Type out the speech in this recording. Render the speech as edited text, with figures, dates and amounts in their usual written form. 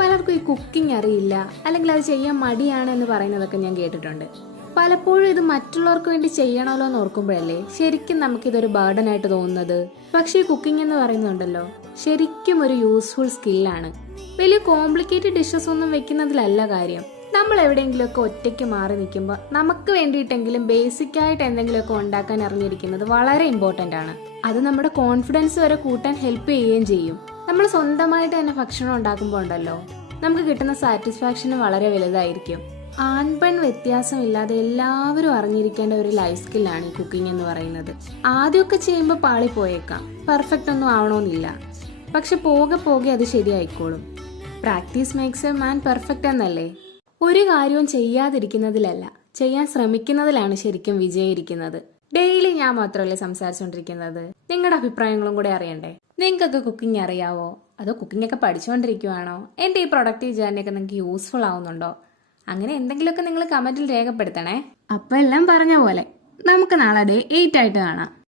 പലർക്കും ഈ കുക്കിംഗ് അറിയില്ല, അല്ലെങ്കിൽ അത് ചെയ്യാൻ മടിയാണ് എന്ന് പറയുന്നതൊക്കെ ഞാൻ കേട്ടിട്ടുണ്ട്. പലപ്പോഴും ഇത് മറ്റുള്ളവർക്ക് വേണ്ടി ചെയ്യണമല്ലോ എന്ന് ഓർക്കുമ്പോഴല്ലേ ശരിക്കും നമുക്കിതൊരു ബർഡൻ ആയിട്ട് തോന്നുന്നത്. പക്ഷേ ഈ കുക്കിംഗ് എന്ന് പറയുന്നുണ്ടല്ലോ ശരിക്കും ഒരു യൂസ്ഫുൾ സ്കില്ലാണ്. വലിയ കോംപ്ലിക്കേറ്റഡ് ഡിഷസ് ഒന്നും വെക്കുന്നതിലല്ല കാര്യം. നമ്മൾ എവിടെയെങ്കിലുമൊക്കെ ഒറ്റയ്ക്ക് മാറി നിൽക്കുമ്പോൾ നമുക്ക് വേണ്ടിയിട്ടെങ്കിലും ബേസിക് ആയിട്ട് എന്തെങ്കിലുമൊക്കെ ഉണ്ടാക്കാൻ അറിഞ്ഞിരിക്കുന്നത് വളരെ ഇമ്പോർട്ടൻ്റ് ആണ്. അത് നമ്മുടെ കോൺഫിഡൻസ് വരെ കൂട്ടാൻ ഹെൽപ്പ് ചെയ്യുകയും ചെയ്യും. നമ്മൾ സ്വന്തമായിട്ട് തന്നെ ഭക്ഷണം ഉണ്ടാക്കുമ്പോൾ ഉണ്ടല്ലോ നമുക്ക് കിട്ടുന്ന സാറ്റിസ്ഫാക്ഷന് വളരെ വലുതായിരിക്കും. ആൺപെൺ വ്യത്യാസമില്ലാതെ എല്ലാവരും അറിഞ്ഞിരിക്കേണ്ട ഒരു ലൈഫ് സ്കില്ലാണ് ഈ കുക്കിംഗ് എന്ന് പറയുന്നത്. ആദ്യമൊക്കെ ചെയ്യുമ്പോൾ പാളിപ്പോയേക്കാം, പെർഫെക്റ്റ് ഒന്നും ആവണമെന്നില്ല. പക്ഷെ പോകെ പോകെ അത് ശരിയായിക്കോളും. Practice makes a man perfect എന്നല്ലേ? ഒരു കാര്യവും ചെയ്യാതിരിക്കുന്നതിലല്ല, ചെയ്യാൻ ശ്രമിക്കുന്നതിലാണ് ശരിക്കും വിജയിക്കുന്നത്. ഡെയിലി ഞാൻ മാത്രമല്ലേ സംസാരിച്ചുകൊണ്ടിരിക്കുന്നത്, നിങ്ങളുടെ അഭിപ്രായങ്ങളും കൂടെ അറിയണ്ടേ? നിങ്ങൾക്കൊക്കെ കുക്കിംഗ് അറിയാവോ, അതോ കുക്കിംഗ് ഒക്കെ പഠിച്ചുകൊണ്ടിരിക്കുവാണോ? എൻ്റെ ഈ പ്രൊഡക്റ്റീവ് ജേർണിയൊക്കെ നിങ്ങൾക്ക് യൂസ്ഫുൾ ആവുന്നുണ്ടോ? അങ്ങനെ എന്തെങ്കിലുമൊക്കെ നിങ്ങൾ കമന്റിൽ രേഖപ്പെടുത്തണേ. അപ്പം എല്ലാം പറഞ്ഞ പോലെ നമുക്ക് നാളെ ഡേ 8 ആയിട്ട് കാണാം.